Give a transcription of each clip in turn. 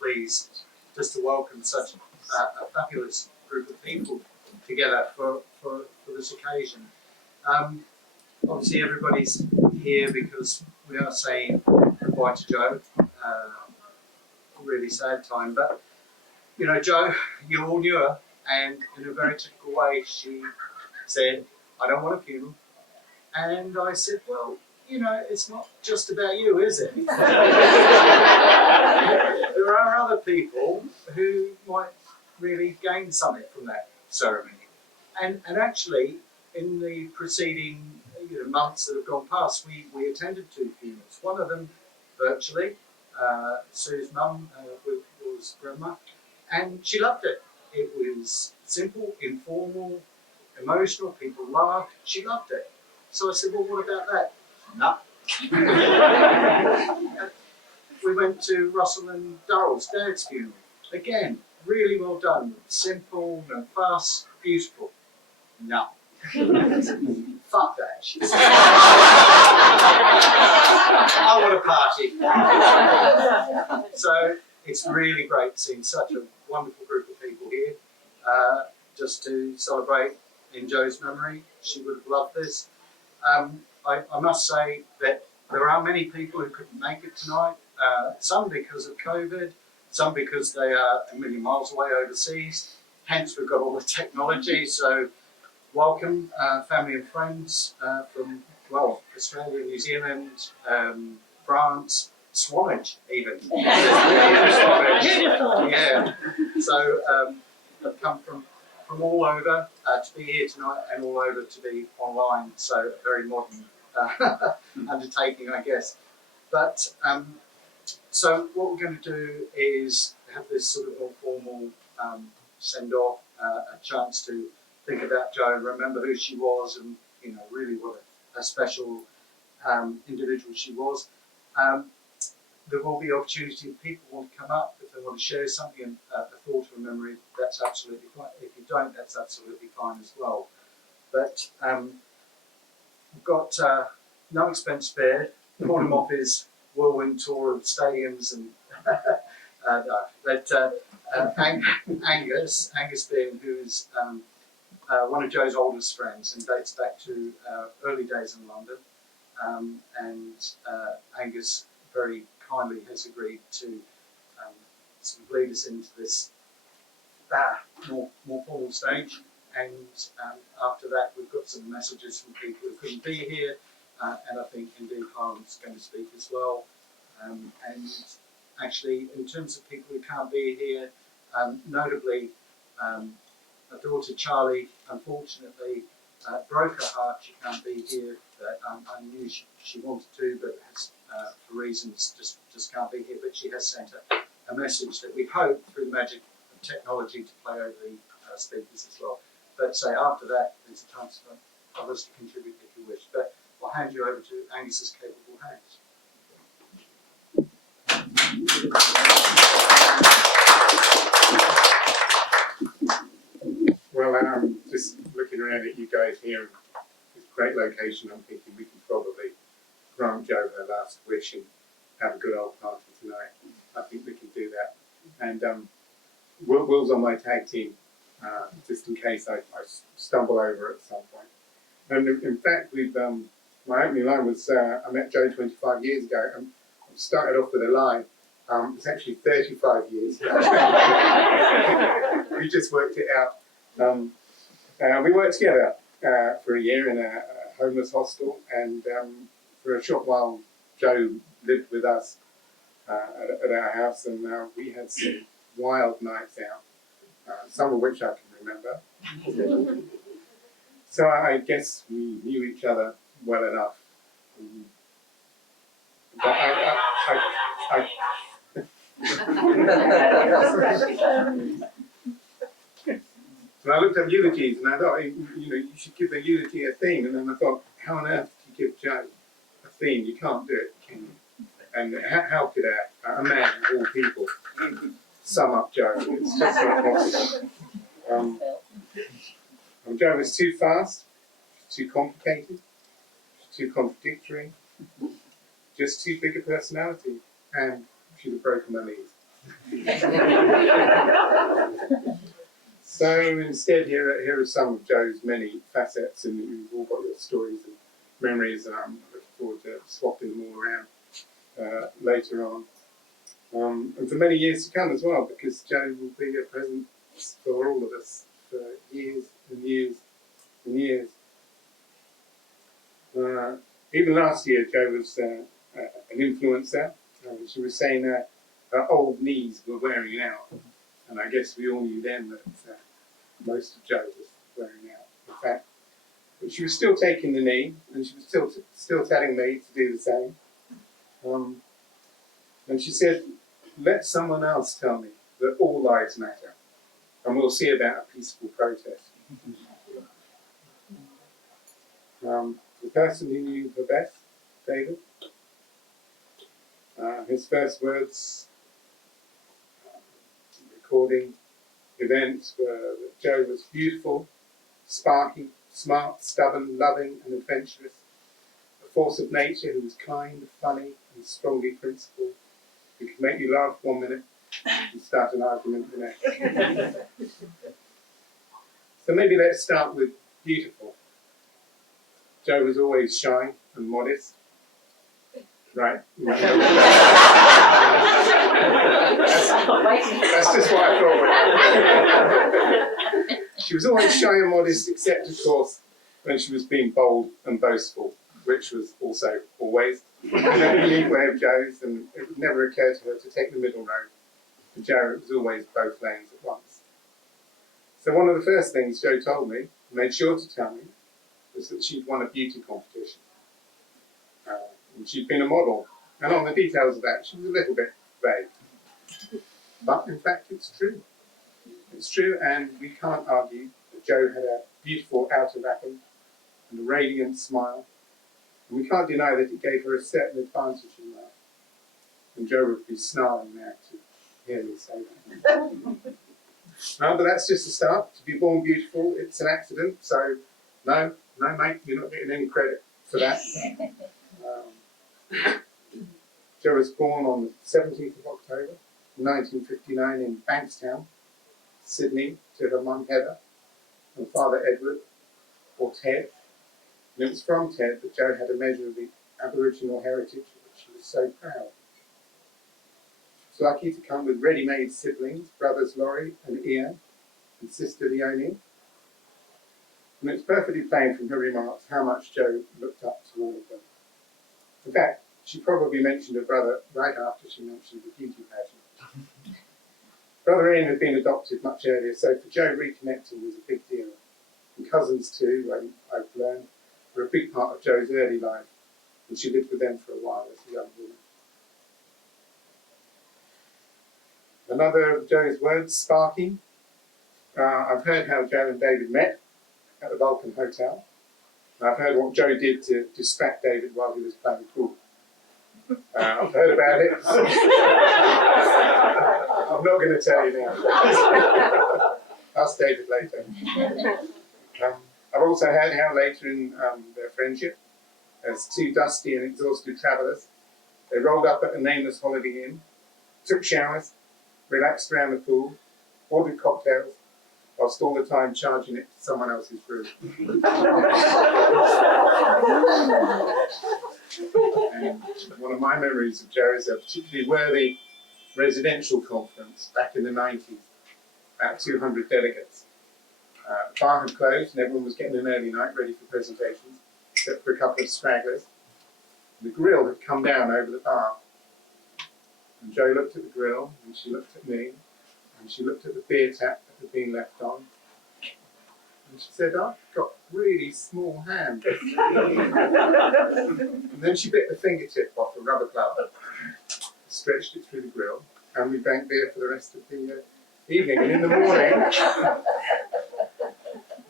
pleased just to welcome such a fabulous group of people together for this occasion. Obviously everybody's here because we are saying goodbye to Jo. Really sad time, but you know, Jo, you all knew her, and in a very typical way she said, I don't want a funeral. And I said, well, you know, it's not just about you, is it? There are other people who might really gain something from that ceremony. And actually, in the preceding months that have gone past, we attended 2 funerals. One of them virtually. Sue's mum was grandma, and she loved it. It was simple, informal, emotional, people laughed, she loved it. So I said, well, what about that? No. We went to Russell and Darrell's dad's funeral. Again, really well done, simple, no fuss, beautiful. No. Fuck that. I want a party. So it's really great seeing such a wonderful group of people here, just to celebrate in Jo's memory. She would have loved this. I must say that there are many people who couldn't make it tonight, some because of COVID, some because they are a million miles away overseas. Hence we've got all the technology, so welcome family and friends from, well, Australia, New Zealand, France, Swanage even. Beautiful. Yeah. So I've come from all over to be here tonight and all over to be online. So a very modern undertaking, I guess. But so what we're going to do is have this sort of more formal send-off, a chance to think about Jo, remember who she was, and you know really what a special individual she was. There will be opportunity if people want to come up, if they want to share something, a thought or a memory, that's absolutely fine. If you don't, that's absolutely fine as well. But we've got no expense spared. Pulled him off his whirlwind tour of stadiums and Angus being who's one of Jo's oldest friends and dates back to early days in London. And Angus very kindly has agreed to sort of lead us into this more formal stage. And after that, we've got some messages from people who couldn't be here, and I think indeed Harlan's going to speak as well. And actually, in terms of people who can't be here, notably, my daughter Charlie, unfortunately, broke her heart. She can't be here. I knew she wanted to, but has, for reasons just can't be here. But she has sent a message that we hope, through the magic of technology, to play over the speakers as well. But say after that, there's a chance for others to contribute if you wish. But I'll hand you over to Angus's capable hands. Well, just looking around at you guys here, this great location, I'm thinking we can probably grant Jo her last wish and have a good old party tonight. I think we can do that. And Will's on my tag team, just in case I stumble over at some point. And in fact, my opening line was, I met Jo 25 years ago, and I started off with a line. It's actually 35 years ago. We just worked it out. We worked together for a year in a homeless hostel, and for a short while Jo lived with us at our house, and we had some wild nights out, some of which I can remember. So I guess we knew each other well enough. But and I looked up eulogies, and I thought, you should give the eulogy a theme. And then I thought, how on earth do you give Jo a theme? You can't do it, can you? And how could a man of all people sum up Jo? It's just not possible. Jo was too fast, too complicated, too contradictory, just too big a personality, and she'd have broken my knees. So instead, here are some of Joe's many facets, and you've all got your stories and memories, and I'm looking forward to swapping them all around later on. And for many years to come as well, because Joe will be a presence for all of us for years and years and years. Even last year, Joe was an influencer. She was saying her old knees were wearing out, and I guess we all knew then that most of Joe was wearing out. In fact, but she was still taking the knee, and she was still telling me to do the same. And she said, "Let someone else tell me that all lives matter, and we'll see about a peaceful protest." The person who knew her best, David, his first words, recording events, were that Joe was beautiful, sparky, smart, stubborn, loving, and adventurous. A force of nature who was kind, funny, and strongly principled. Who could make you laugh 1 minute and start an argument the next. So maybe let's start with beautiful. Joe was always shy and modest. Right? That's just what I thought. She was always shy and modest, except, of course, when she was being bold and boastful, which was also always a unique way of Joe's, and it would never occur to her to take the middle road. For Joe, it was always both lanes at once. So one of the first things Joe told me, made sure to tell me, was that she'd won a beauty competition. And she'd been a model. And on the details of that, she was a little bit vague. But in fact, it's true. It's true, and we can't argue that Joe had a beautiful outer wrapping and a radiant smile. And we can't deny that it gave her a certain advantage in life. And Joe would be snarling now to hear me say that. But that's just a start. To be born beautiful, it's an accident. So, no, mate, you're not getting any credit for that. Joe was born on the 17th of October, 1959 in Bankstown, Sydney, to her mum Heather and father Edward, or Ted. And it was from Ted that Joe had a measure of the Aboriginal heritage of which she was so proud. She was lucky to come with ready-made siblings, brothers Laurie and Ian, and sister Leonie. And it's perfectly plain from her remarks how much Joe looked up to all of them. In fact, she probably mentioned her brother right after she mentioned the beauty pageant. Brother Ian had been adopted much earlier, so for Joe, reconnecting was a big deal. And cousins too, I've learned, were a big part of Joe's early life, and she lived with them for a while as a young woman. Another of Joe's words, sparking. I've heard how Joe and David met at the Vulcan Hotel. I've heard what Joe did to distract David while he was playing pool. I've heard about it. I'm not going to tell you now. Ask David later. I've also heard how later in their friendship, as two dusty and exhausted travellers, they rolled up at a nameless holiday inn, took showers, relaxed around the pool, ordered cocktails, whilst all the time charging it to someone else's room. And one of my memories of Joe is a particularly worthy residential conference back in the 90s, about 200 delegates. The bar had closed and everyone was getting an early night ready for presentations, except for a couple of stragglers. The grill had come down over the bar. And Joe looked at the grill, and she looked at me, and she looked at the beer tap that had been left on. And she said, "I've got really small hands." And then she bit the fingertip off a rubber glove, stretched it through the grill, and we drank beer for the rest of the evening. And in the morning, I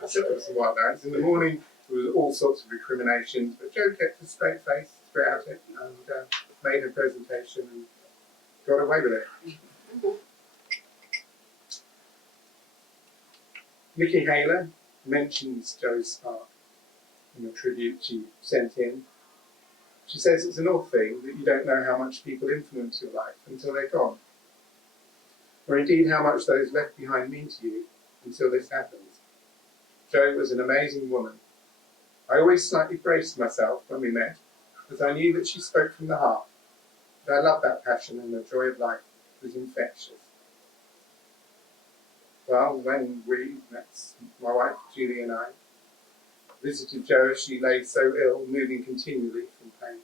said there were some white lines. In the morning, there was all sorts of recriminations, but Joe kept a straight face throughout it and made her presentation and got away with it. Nikki Hayler mentions Joe's spark in a tribute she sent in. She says it's an odd thing that you don't know how much people influence your life until they're gone. or indeed how much those left behind mean to you until this happens. Jo was an amazing woman. I always slightly braced myself when we met, as I knew that she spoke from the heart. But I loved that passion, and the joy of life was infectious. Well, when we, that's my wife Julie and I, visited Jo as she lay so ill, moving continually from pain,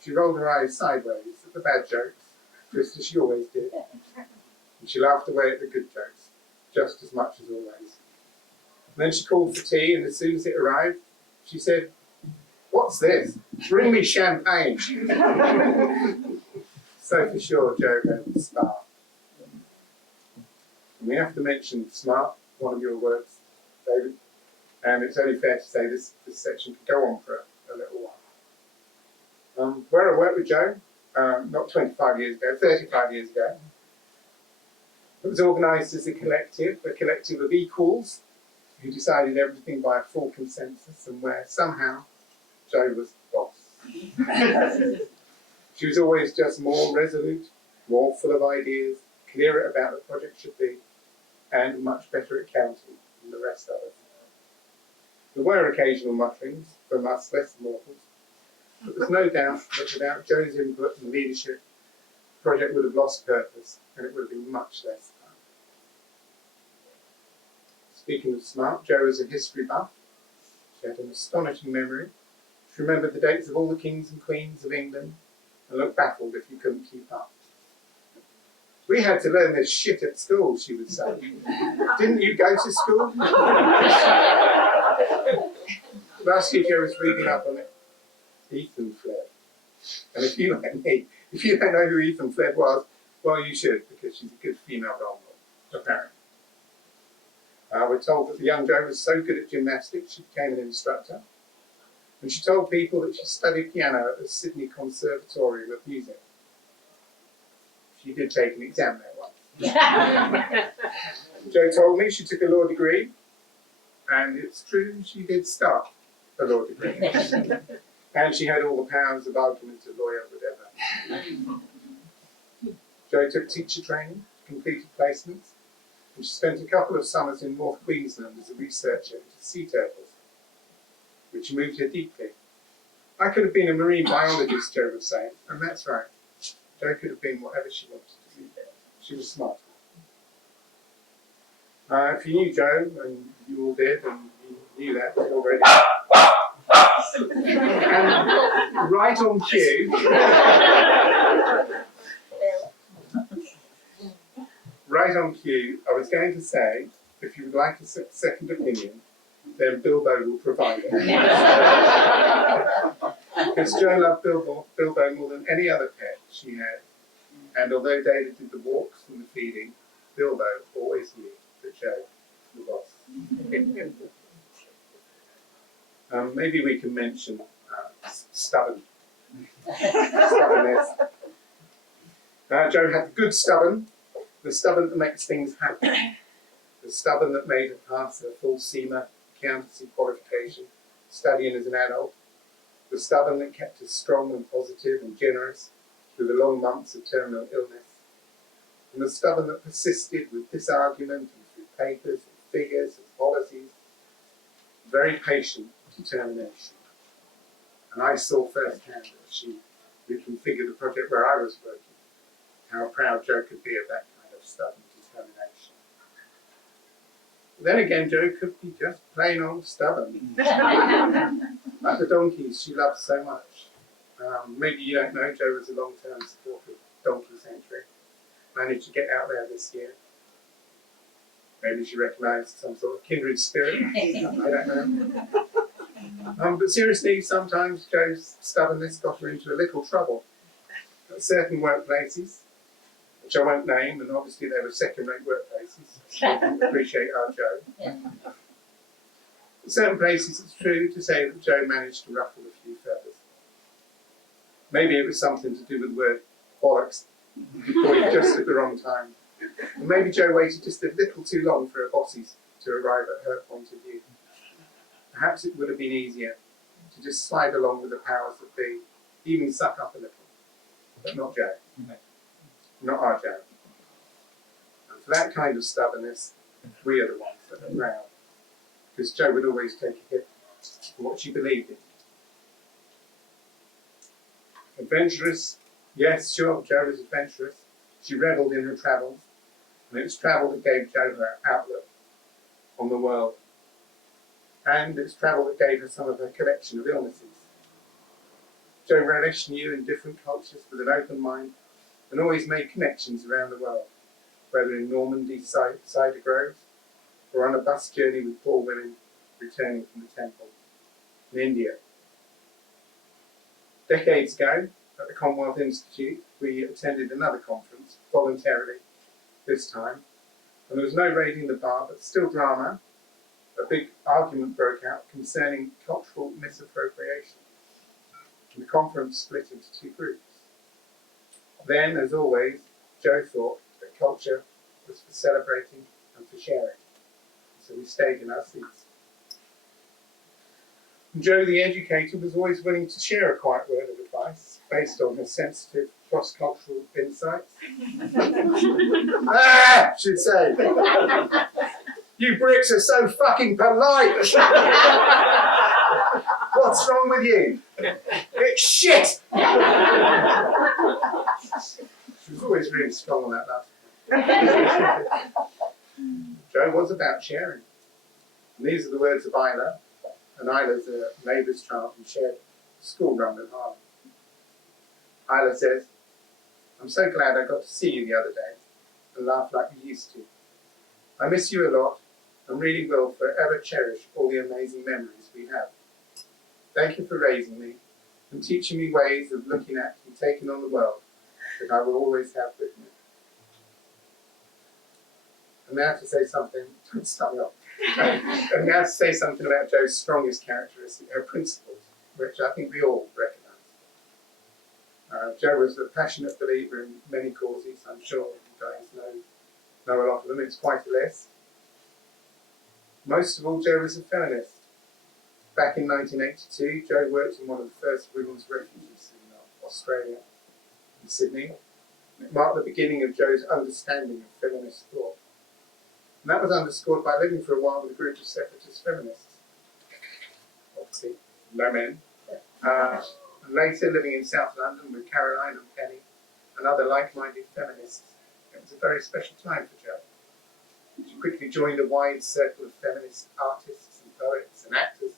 she rolled her eyes sideways at the bad jokes, just as she always did, and she laughed away at the good jokes, just as much as always. And then she called for tea, and as soon as it arrived, she said, "What's this? Bring me champagne." So for sure, Jo had the spark. And we have to mention smart, one of your words, David, and it's only fair to say this section could go on for a little while. Where I worked with Jo, not 25 years ago, 35 years ago, it was organised as a collective of equals who decided everything by a full consensus, and where somehow Jo was the boss. She was always just more resolute, more full of ideas, clearer about the project should be, and much better at counting than the rest of us. There were occasional mutterings from us less mortals, but there's no doubt that without Jo's input and leadership, the project would have lost purpose, and it would have been much less fun. Speaking of smart, Jo was a history buff. She had an astonishing memory. She remembered the dates of all the kings and queens of England, and looked baffled if you couldn't keep up. "We had to learn this shit at school," she would say. "Didn't you go to school?" Last year Jo was reading up on it. Ethan Flood. And if you, like me, if you don't know who Ethan Flood was, well, you should, because she's a good female role model, apparently. We're told that the young Jo was so good at gymnastics, she became an instructor. And she told people that she studied piano at the Sydney Conservatorium of Music. She did take an exam there once. Jo told me she took a law degree, and it's true, she did start a law degree. And she had all the powers of argument a lawyer would ever. Jo took teacher training, completed placements, and she spent a couple of summers in North Queensland as a researcher into sea turtles, which moved her deeply. "I could have been a marine biologist," Jo was saying, and that's right. Jo could have been whatever she wanted to be. She was smart. If you knew Jo, and you all did, and you knew that already, and right on cue, I was going to say, if you would like a second opinion, then Bilbo will provide it. Because Jo loved Bilbo more than any other pet she had. And although David did the walks and the feeding, Bilbo always knew that Jo was the boss. Maybe we can mention stubbornness. Jo had the good stubborn, the stubborn that makes things happen, the stubborn that made her pass her full SEMA accountancy qualification, studying as an adult, the stubborn that kept us strong and positive and generous through the long months of terminal illness, and the stubborn that persisted with disargument and through papers and figures and policies, very patient determination. And I saw firsthand as she reconfigured the project where I was working, how proud Jo could be of that kind of stubborn determination. Then again, Jo could be just plain old stubborn. Like the donkeys she loved so much. Maybe you don't know, Jo was a long-term supporter of Donkey Sanctuary. Managed to get out there this year. Maybe she recognised some sort of kindred spirit. I don't know. But seriously, sometimes Jo's stubbornness got her into a little trouble. At certain workplaces, which I won't name, and obviously they were second-rate workplaces. I didn't appreciate our Jo. At certain places, it's true to say that Jo managed to ruffle a few feathers. Maybe it was something to do with the word bollocks, deployed just at the wrong time. And maybe Jo waited just a little too long for her bosses to arrive at her point of view. Perhaps it would have been easier to just slide along with the powers that be, even suck up a little. But not Jo. Not our Jo. for that kind of stubbornness, we are the ones that are proud. Because Jo would always take a hit for what she believed in. Adventurous, yes, sure, Jo was adventurous. She revelled in her travels, and it was travel that gave Jo her outlook on the world. And it's travel that gave her some of her collection of illnesses. Jo relished new and different cultures with an open mind, and always made connections around the world, whether in Normandy, cider groves, or on a bus journey with poor women returning from the temple in India. Decades ago, at the Commonwealth Institute, we attended another conference, voluntarily, this time, and there was no raiding the bar, but still drama. A big argument broke out concerning cultural misappropriation, and the conference split into two groups. Then, as always, Jo thought that culture was for celebrating and for sharing, so we stayed in our seats. And Jo, the educator, was always willing to share a quiet word of advice based on her sensitive cross-cultural insights. She'd say, "You Brits are so fucking polite. What's wrong with you? It's shit." She was always really strong on that last one. Jo was about sharing. And these are the words of Isla. And Isla's a neighbour's child who shared a school run with Harlem. Isla says, "I'm so glad I got to see you the other day and laugh like we used to. I miss you a lot and really will forever cherish all the amazing memories we have. Thank you for raising me and teaching me ways of looking at and taking on the world that I will always have with me." And now to say something, don't start me off. And now to say something about Jo's strongest characteristic, her principles, which I think we all recognise. Jo was a passionate believer in many causes. I'm sure you guys know a lot of them. It's quite a list. Most of all, Jo was a feminist. Back in 1982, Jo worked in one of the first women's refuges in Australia, in Sydney. It marked the beginning of Jo's understanding of feminist thought. And that was underscored by living for a while with a group of separatist feminists. Obviously, no men. And later living in South London with Caroline and Penny and other like-minded feminists. It was a very special time for Jo. She quickly joined a wide circle of feminist artists and poets and actors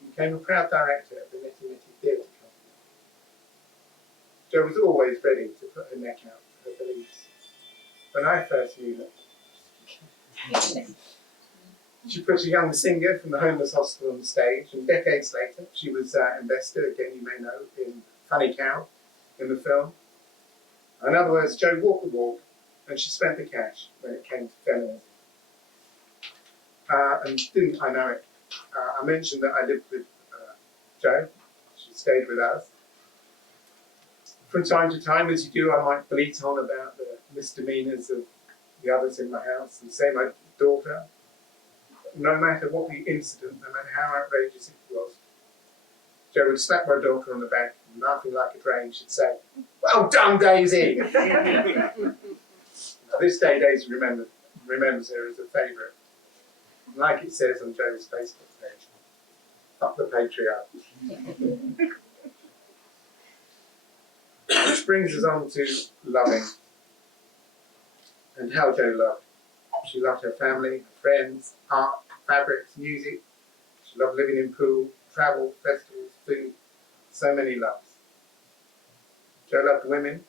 and became a proud director of the Nitty Nitty Theatre Company. Jo was always ready to put her neck out for her beliefs. When I first knew her, she put a young singer from the homeless hospital on the stage, and decades later she was invested, again you may know, in Funny Cow in the film. In other words, Jo walked the walk and she spent the cash when it came to feminism. And didn't I know it? I mentioned that I lived with Jo. She stayed with us. From time to time, as you do, I might bleat on about the misdemeanours of the others in my house and say my daughter. No matter what the incident, no matter how outrageous it was, Jo would slap my daughter on the back and laughing like a drain, she'd say, "Well done, Daisy!" Now, this day, Daisy remembers her as a favourite. Like it says on Jo's Facebook page, up the patriarch. Which brings us on to loving and how Jo loved. She loved her family, her friends, art, fabrics, music. She loved living in Poole, travel, festivals, food, so many loves. Jo loved women,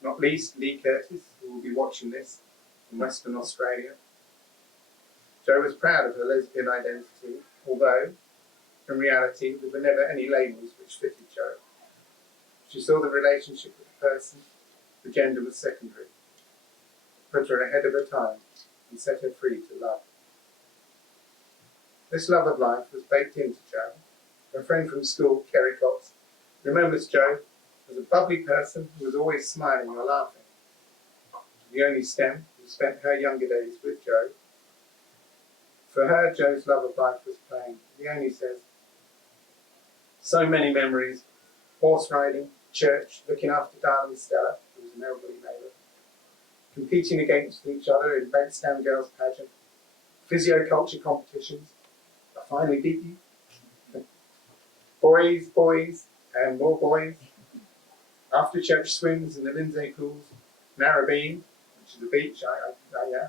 not least Lee Curtis, who will be watching this in Western Australia. Jo was proud of her lesbian identity, although, in reality, there were never any labels which fitted Jo. She saw the relationship with the person, the gender was secondary. Put her ahead of her time and set her free to love. This love of life was baked into Jo. Her friend from school, Kerry Cox, remembers Jo as a bubbly person who was always smiling or laughing. The only STEM who spent her younger days with Jo. For her, Jo's love of life was playing. Leonie says, so many memories, horse riding, church, looking after darling Stella, who was an elderly neighbour, competing against each other in Bankstown Girls pageant, physioculture competitions. I finally beat you. Boys, and more boys. After church swims in the Lindsay pools, Narrabeen, which is a beach, yeah.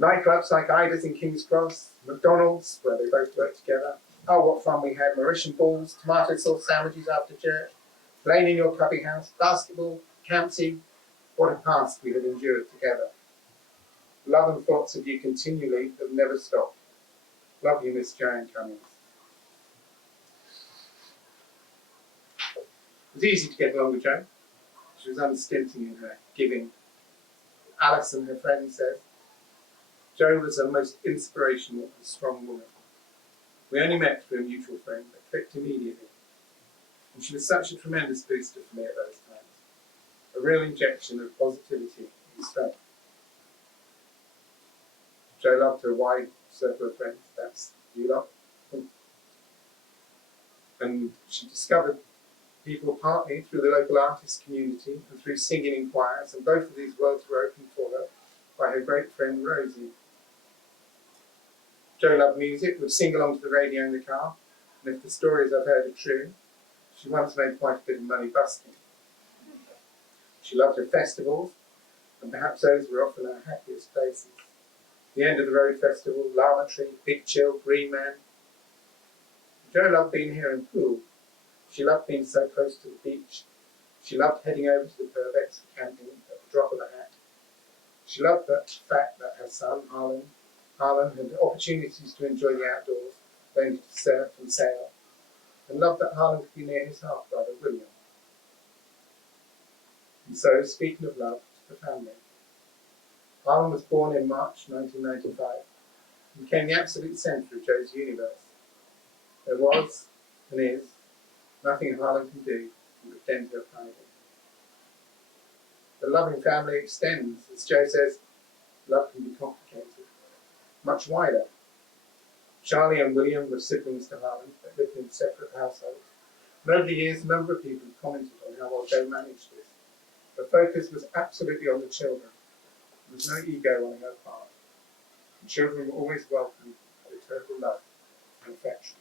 Nightclubs like Ida's in King's Cross, McDonald's, where they both work together. Oh, what fun we had. Mauritian balls, tomato sauce sandwiches after church, playing in your clubbing house, basketball, campsing. What a past we have endured together. Love and thoughts of you continually have never stopped. Love you, Miss Joanne Cummings. It was easy to get along with Jo. She was unstinting in her giving. Alice and her friend said, Jo was a most inspirational and strong woman. We only met through a mutual friend, but clicked immediately. And she was such a tremendous booster for me at those times. A real injection of positivity and strength. Jo loved her wide circle of friends, that's you lot. And she discovered people partly through the local artist community and through singing in choirs, and both of these worlds were opened for her by her great friend Rosie. Jo loved music, would sing along to the radio in the car, and if the stories I've heard are true, she once made quite a bit of money busking. She loved her festivals, and perhaps those were often her happiest places. The End of the Road Festival, Llama Tree, Big Chill, Green Man. Jo loved being here in Poole. She loved being so close to the beach. She loved heading over to the Purbex for camping at the drop of a hat. She loved the fact that her son, Harlan, had opportunities to enjoy the outdoors, learning to surf and sail, and loved that Harlan could be near his half-brother, William. And so, speaking of love, to the family. Harlan was born in March 1995 and became the absolute centre of Jo's universe. There was, and is, nothing Harlan can do to pretend to have hiding. The loving family extends. As Jo says, love can be complicated, much wider. Charlie and William were siblings to Harlan, but lived in separate households. And over the years, a number of people have commented on how well Jo managed this. The focus was absolutely on the children. There was no ego on her part. The children were always welcomed with total love and affection.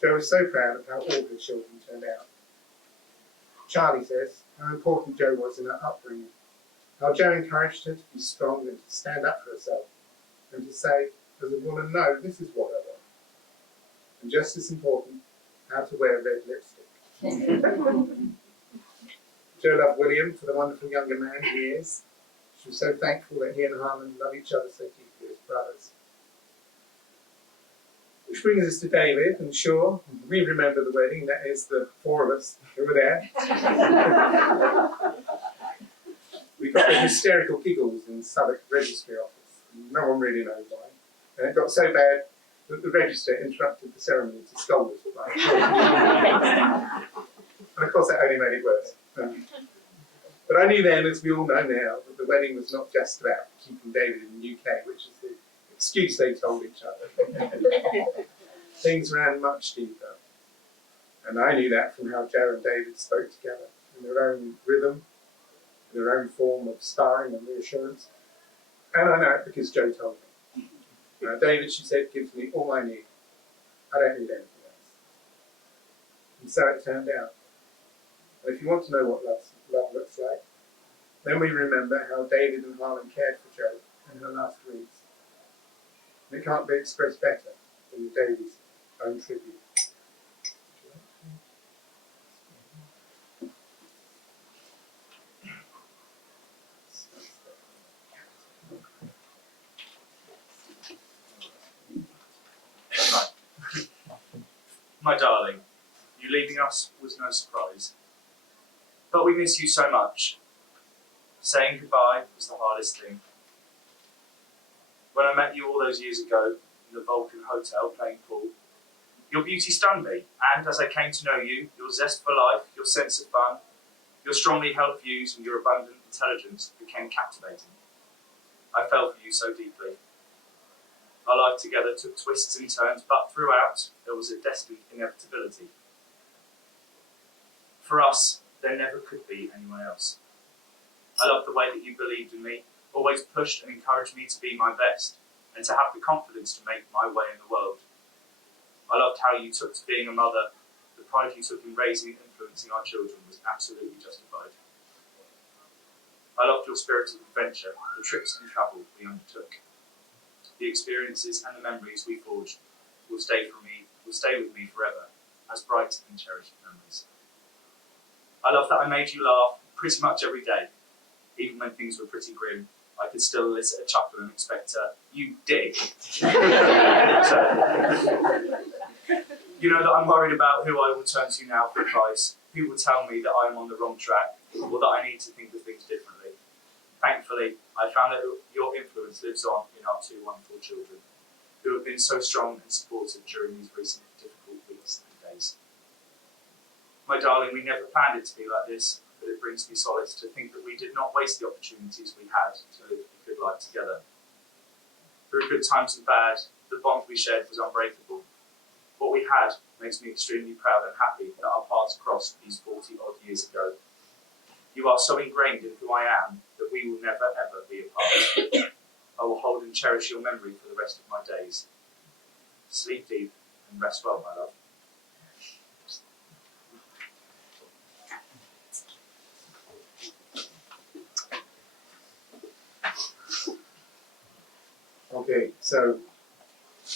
Jo was so proud of how all her children turned out. Charlie says how important Jo was in her upbringing, how Jo encouraged her to be strong and to stand up for herself, and to say, as a woman, no, this is what I want. And just as important, how to wear red lipstick. Jo loved William for the wonderful younger man he is. She was so thankful that he and Harlan love each other so deeply as brothers. Which brings us to David, and sure, we remember the wedding, that is the four of us who were there. We got the hysterical giggles in Southwark Registry Office, and no one really knows why. And it got so bad that the register interrupted the ceremony to scold us. And of course that only made it worse. But I knew then, as we all know now, that the wedding was not just about keeping David in the UK, which is the excuse they told each other. Things ran much deeper. And I knew that from how Jo and David spoke together, in their own rhythm, in their own form of sparring and reassurance. And I know it because Jo told me. David, she said, gives me all I need. I don't need anything else. And so it turned out. And if you want to know what love looks like, then we remember how David and Harlan cared for Jo in her last weeks. And it can't be expressed better than David's own tribute. My darling, you leaving us was no surprise. But we miss you so much. Saying goodbye was the hardest thing. When I met you all those years ago in the Vulcan Hotel playing pool, your beauty stunned me, and as I came to know you, your zest for life, your sense of fun, your strongly held views and your abundant intelligence became captivating. I fell for you so deeply. Our life together took twists and turns, but throughout there was a destined inevitability. For us, there never could be anyone else. I loved the way that you believed in me, always pushed and encouraged me to be my best, and to have the confidence to make my way in the world. I loved how you took to being a mother. The pride you took in raising and influencing our children was absolutely justified. I loved your spirit of adventure, the trips and travel we undertook. The experiences and the memories we forged will stay with me forever, as bright and cherished memories. I love that I made you laugh pretty much every day. Even when things were pretty grim, I could still elicit a chuckle and expect you dig. So, you know that I'm worried about who I will turn to now for advice. Who will tell me that I am on the wrong track, or that I need to think of things differently. Thankfully, I found that your influence lives on in our two wonderful children, who have been so strong and supportive during these recent difficult weeks and days. My darling, we never planned it to be like this, but it brings me solace to think that we did not waste the opportunities we had to live a good life together. Through good times and bad, the bond we shared was unbreakable. What we had makes me extremely proud and happy that our paths crossed these 40-odd years ago. You are so ingrained in who I am that we will never ever be apart. I will hold and cherish your memory for the rest of my days. Sleep deep and rest well, my love. Okay, so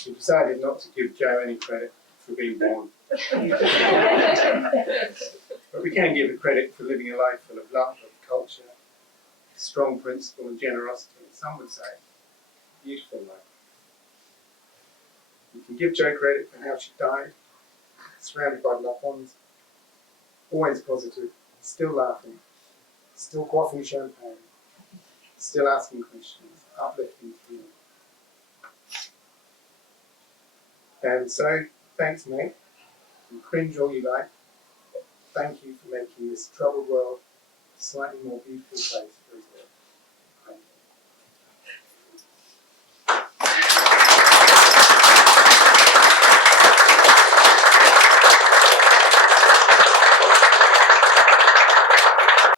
we decided not to give Joe any credit for being born. But we can give her credit for living a life full of love, of culture, strong principle and generosity, and some would say, beautiful life. We can give Jo credit for how she died, surrounded by loved ones, always positive, still laughing, still quaffing champagne, still asking questions, uplifting feeling. And so, thanks, mate. And cringe all you like. Thank you for making this troubled world a slightly more beautiful place for his work. Thank you.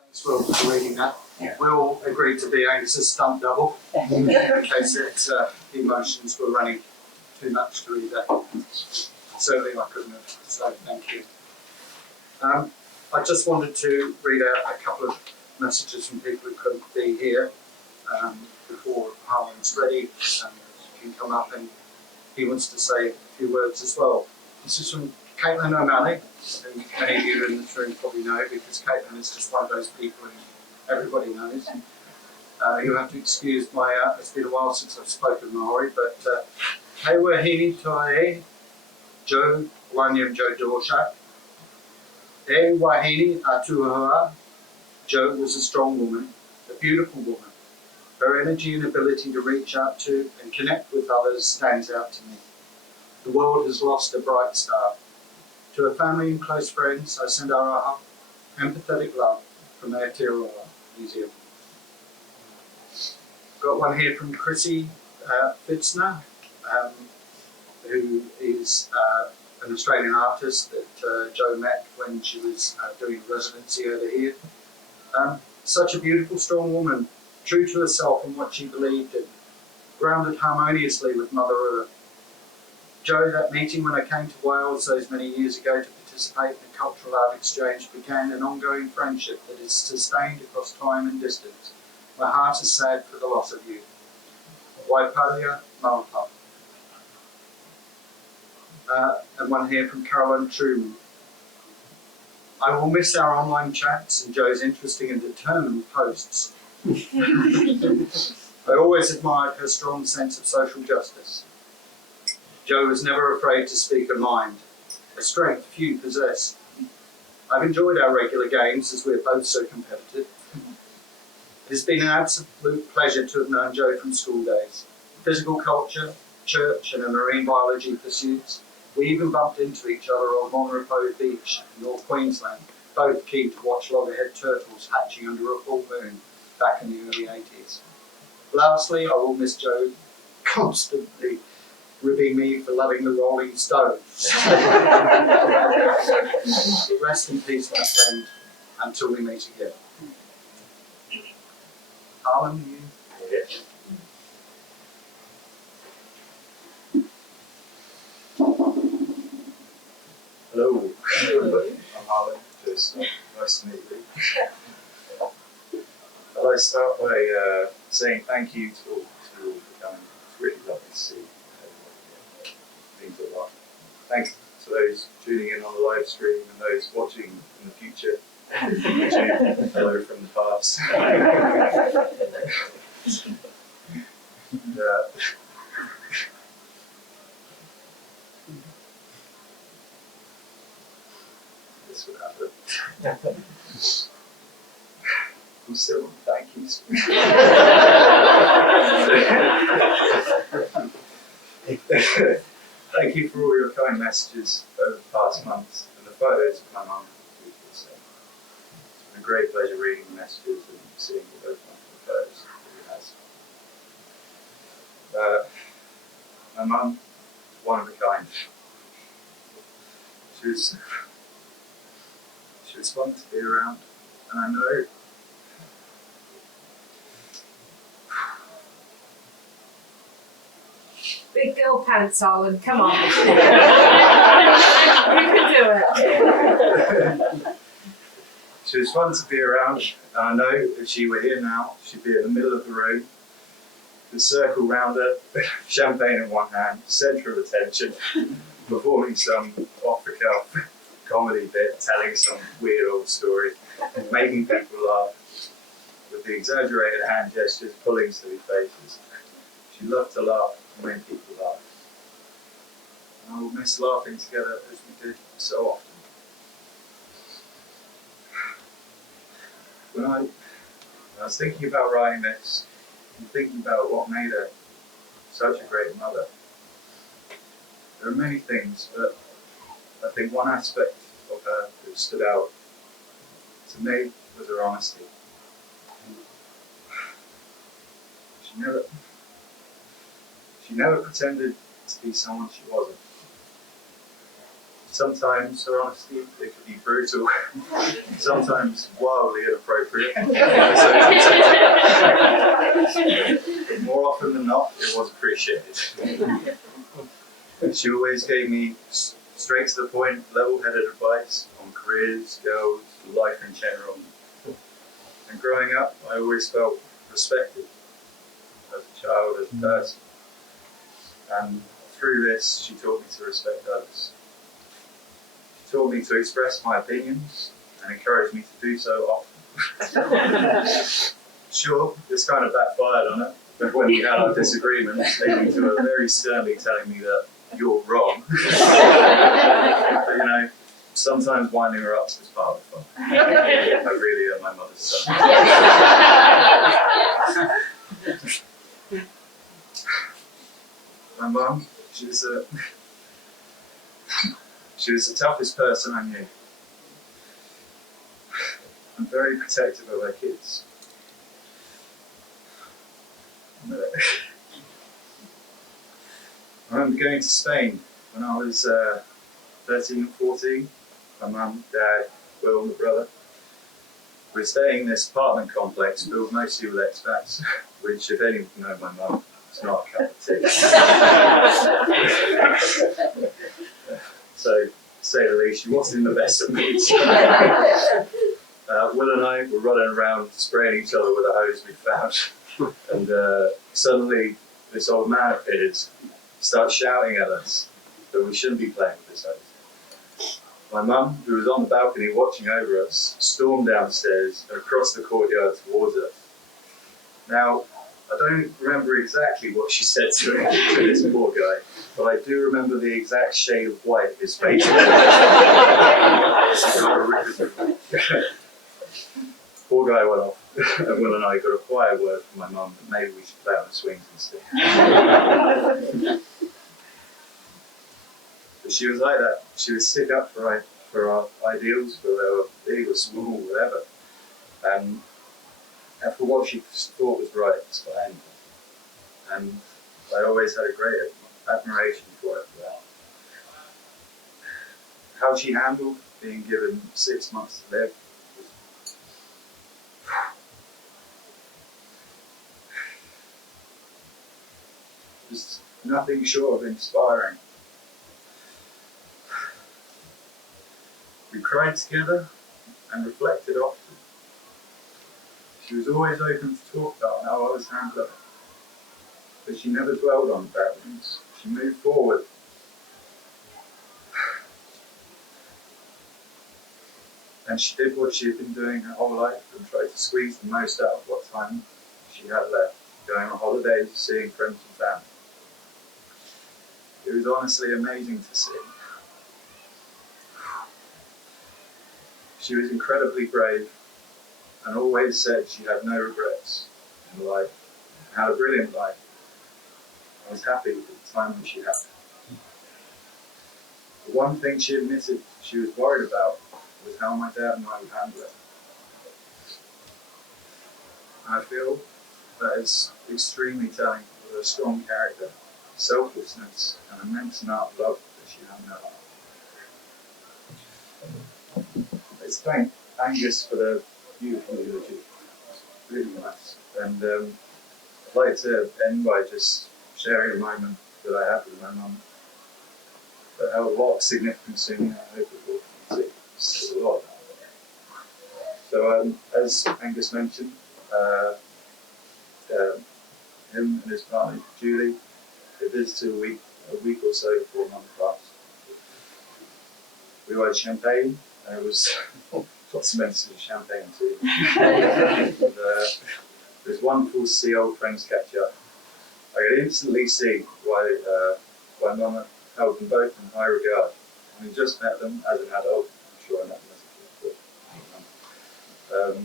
Thanks for reading that. We'll agree to be Angus's stunt double in case the emotions were running too much to read that. Certainly I couldn't have, so thank you. I just wanted to read out a couple of messages from people who couldn't be here before Harlan's ready. He can come up and he wants to say a few words as well. This is from Caitlin O'Malley, who many of you in this room probably know because Caitlin is just one of those people who everybody knows. You'll have to excuse my, it's been a while since I've spoken Maori, but He wahine toe Jo Wanyam Jo Dorsha. E wahine atuhua. Jo was a strong woman, a beautiful woman. Her energy and ability to reach out to and connect with others stands out to me. The world has lost a bright star. To her family and close friends, I send our empathetic love from Aotearoa, New Zealand. Got one here from Chrissy Fitzner, who is an Australian artist that Jo met when she was doing residency over here. Such a beautiful, strong woman, true to herself and what she believed in, grounded harmoniously with Mother Earth. Jo, that meeting when I came to Wales those many years ago to participate in a cultural art exchange began an ongoing friendship that is sustained across time and distance. My heart is sad for the loss of you. Waiparia Malapa. And one here from Caroline Truman. I will miss our online chats and Jo's interesting and determined posts. I always admired her strong sense of social justice. Jo was never afraid to speak her mind, a strength few possess. I've enjoyed our regular games as we're both so competitive. It has been an absolute pleasure to have known Jo from school days. Physical culture, church and her marine biology pursuits. We even bumped into each other on Monrepo Beach, North Queensland, both keen to watch loggerhead turtles hatching under a full moon back in the early 80s. Lastly, I will miss Jo constantly ribbing me for loving the Rolling Stones. Rest in peace, my friend, until we meet again. Harlan, you? Yeah. Hello. I'm Harlan. Just nice to meet you. I'd like to start by saying thank you to all for coming. It's really lovely to see everyone here. It means a lot. Thanks to those tuning in on the live stream and those watching in the future. Hello from the past. This would happen. I'm still on thank yous. Thank you for all your kind messages over the past months and the photos of my mum. It's been a great pleasure reading the messages and seeing all those wonderful photos that he has. My mum, one of a kind. She was fun to be around, and I know big girl pants, Harlan, come on. You can do it. she was fun to be around, and I know if she were here now, she'd be in the middle of the room, the circle round her, champagne in one hand, centre of attention, performing some off-the-cuff comedy bit, telling some weird old story, making people laugh, with the exaggerated hand gestures pulling silly faces. She loved to laugh and make people laugh. And I will miss laughing together as we did so often. When I was thinking about writing this, and thinking about what made her such a great mother, there are many things, but I think one aspect of her that stood out to me was her honesty. She never pretended to be someone she wasn't. Sometimes her honesty, it could be brutal, sometimes wildly inappropriate. But more often than not, it was appreciated. She always gave me straight to the point, level-headed advice on careers, girls, life in general. And growing up, I always felt respected as a child, as a person. And through this, she taught me to respect others. She taught me to express my opinions and encouraged me to do so often. Sure, this kind of backfired on her when we had our disagreements, leading to her very sternly telling me that you're wrong. But you know, sometimes winding her up is part of the fun. I really am my mother's son. My mum, she was the toughest person I knew. I'm very protective of her kids. I remember going to Spain when I was 13 and 14. My mum, dad, Will, my brother. We were staying in this apartment complex filled mostly with expats, which, if any of you know my mum, it's not a cup of tea. So, to say the least, she wasn't in the best of moods. Will and I were running around spraying each other with a hose we found. And suddenly, this old man appears, starts shouting at us that we shouldn't be playing with this hose. My mum, who was on the balcony watching over us, stormed downstairs and across the courtyard towards us. Now, I don't remember exactly what she said to this poor guy, but I do remember the exact shade of white his face was. Poor guy went off, and Will and I got a quiet word from my mum that maybe we should play on the swings instead. But she was like that. She would stick up for our ideals, whether they were big or small, whatever. And for what she thought was right, despite anything. And I always had a great admiration for her for that. How she handled being given 6 months to live. just nothing short of inspiring. We cried together and reflected often. She was always open to talk about how I was handling it, but she never dwelled on bad things. She moved forward. And she did what she had been doing her whole life and tried to squeeze the most out of what time she had left, going on holidays, seeing friends and family. It was honestly amazing to see. She was incredibly brave and always said she had no regrets in life and had a brilliant life. I was happy with the time that she had. The one thing she admitted she was worried about was how my dad and I would handle it. I feel that is extremely telling of her strong character, selflessness, and immense amount of love that she had in her life. Let's thank Angus for the beautiful eulogy. It's really nice. And I'd like to end by just sharing a moment that I had with my mum that held a lot of significance in me. I hope it will continue. There's a lot. So as Angus mentioned, him and his partner Julie, they visited a week or so before Mum passed. We had champagne, and it was lots of medicine champagne too. And, it was wonderful to see old friends catch up. I could instantly see why Mum held them both in high regard. I just met them as an adult. I'm sure I met them as a kid, but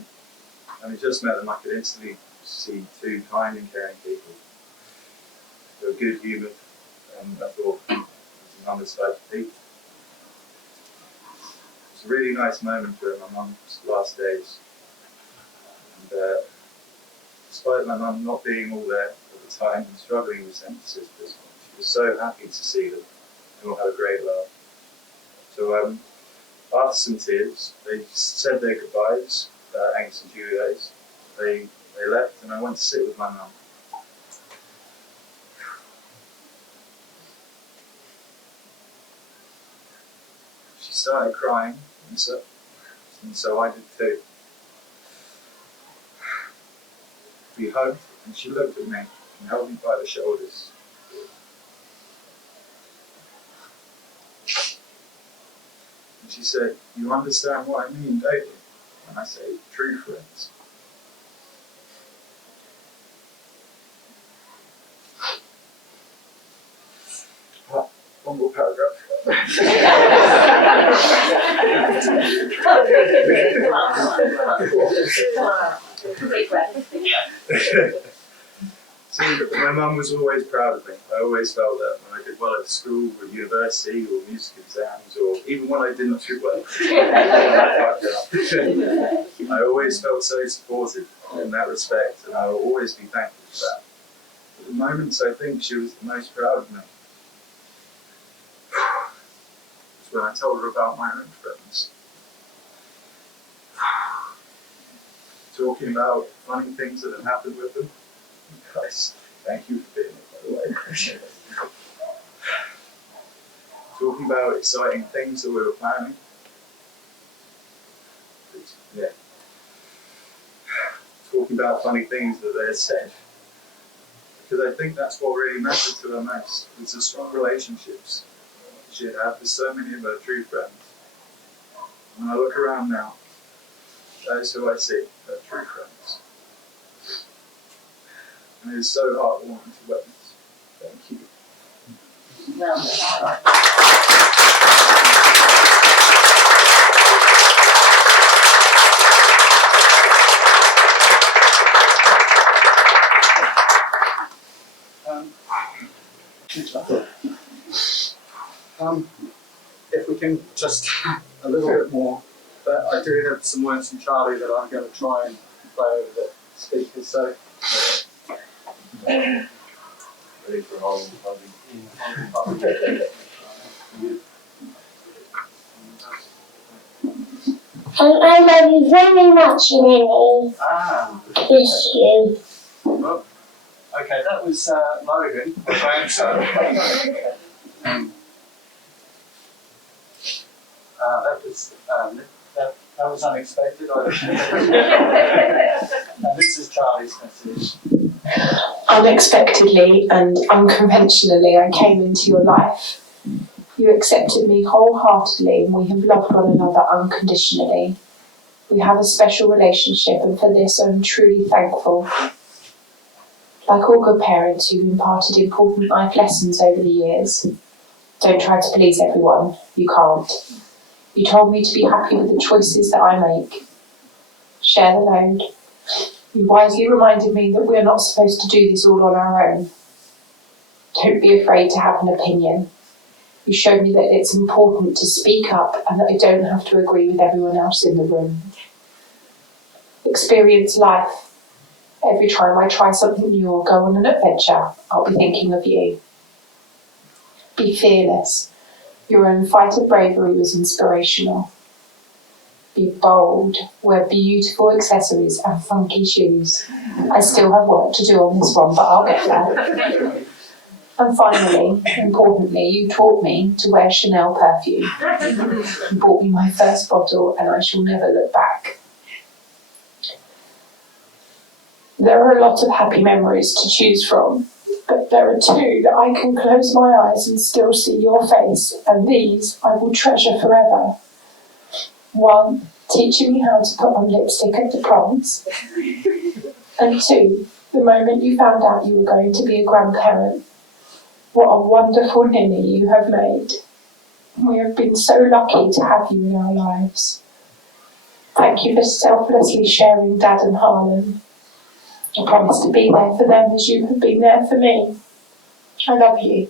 having just met them, I could instantly see two kind and caring people. They were good humoured, and I thought, Mum is like to be. It's a really nice moment during my mum's last days. And despite my mum not being all there at the time and struggling with sentences, she was so happy to see them. They all had a great laugh. So after some tears, they said their goodbyes, Angus and Julie's. They left, and I went to sit with my mum. She started crying, and so I did too. We hugged, and she looked at me and held me by the shoulders. And she said, "You understand what I mean, don't you? When I say true friends." One more paragraph. See, my mum was always proud of me. I always felt that when I did well at school or university or music exams, or even when I didn't do well. I always felt so supported in that respect, and I will always be thankful for that. But the moments I think she was the most proud of me was when I told her about my own friends. Talking about funny things that had happened with them. Guys, thank you for being here, by the way. Talking about exciting things that we were planning. Yeah. Talking about funny things that they had said. Because I think that's what really mattered to her most, was the strong relationships she had had with so many of her true friends. When I look around now, that is who I see, her true friends. And it is so heartwarming to witness. Thank you. If we can just a little bit more, but I do have some words from Charlie that I'm going to try and play over the speakers. So, ready for all I love you very much, Lily. Ah. Miss you. Well, okay. Okay, that was Logan, my grandson. That was unexpected. And this is Charlie's message. Unexpectedly and unconventionally, I came into your life. You accepted me wholeheartedly, and we have loved one another unconditionally. We have a special relationship, and for this I'm truly thankful. Like all good parents, you've imparted important life lessons over the years. Don't try to please everyone. You can't. You told me to be happy with the choices that I make. Share the load. You wisely reminded me that we are not supposed to do this all on our own. Don't be afraid to have an opinion. You showed me that it's important to speak up and that I don't have to agree with everyone else in the room. Experience life. Every time I try something new or go on an adventure, I'll be thinking of you. Be fearless. Your own fight of bravery was inspirational. Be bold. Wear beautiful accessories and funky shoes. I still have work to do on this one, but I'll get there. And finally, importantly, you taught me to wear Chanel perfume. You bought me my first bottle, and I shall never look back. There are a lot of happy memories to choose from, but there are two that I can close my eyes and still see your face, and these I will treasure forever. One, teaching me how to put on lipstick at the proms. And two, the moment you found out you were going to be a grandparent. What a wonderful ninny you have made. We have been so lucky to have you in our lives. Thank you for selflessly sharing Dad and Harlan. I promise to be there for them as you have been there for me. I love you.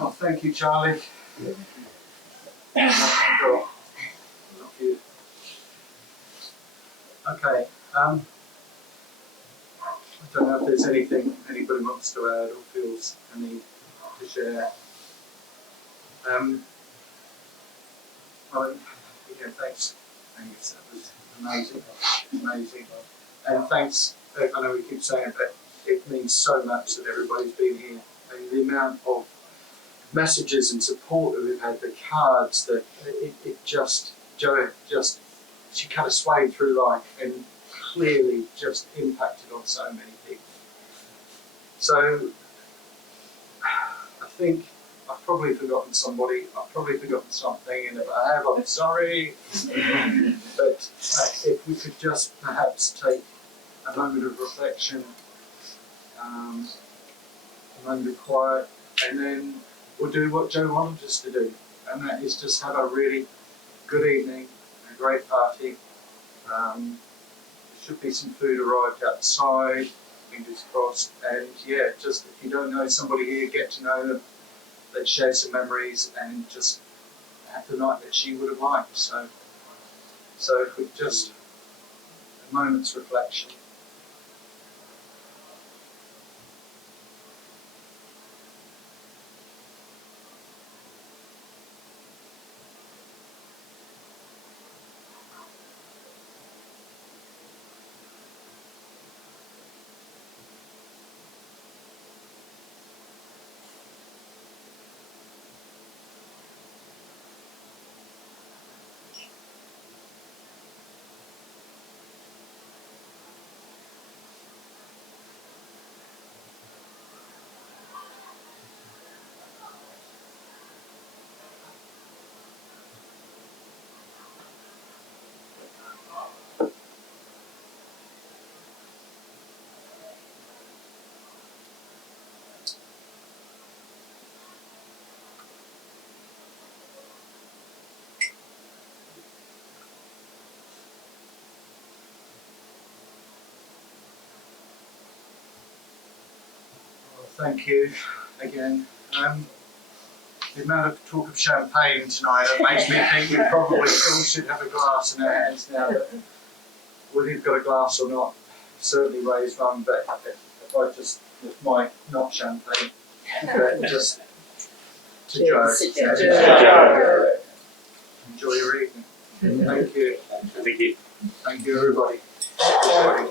Oh, thank you, Charlie. Love you. Okay. I don't know if there's anything anybody wants to add or feels a need to share. Thanks, Angus. That was amazing. And thanks. I know we keep saying it, but it means so much that everybody's been here. And the amount of messages and support that we've had, the cards, that Jo she cut a swathe through life and clearly just impacted on so many people. So I think I've probably forgotten somebody, I've probably forgotten something, and if I have, I'm sorry. But if we could just perhaps take a moment of reflection, a moment of quiet, and then we'll do what Jo wanted us to do, and that is just have a really good evening, a great party. There should be some food arrived outside, fingers crossed, and yeah, just if you don't know somebody here, get to know them, let's share some memories and just have the night that she would have liked. So if we just a moment's reflection. Thank you again. The amount of talk of champagne tonight, it makes me think we probably all should have a glass in our hands now. Whether you've got a glass or not, certainly raise one, but if I just, with my not champagne, just to Jo. Enjoy your evening. Thank you. Thank you. Thank you, everybody. Bye.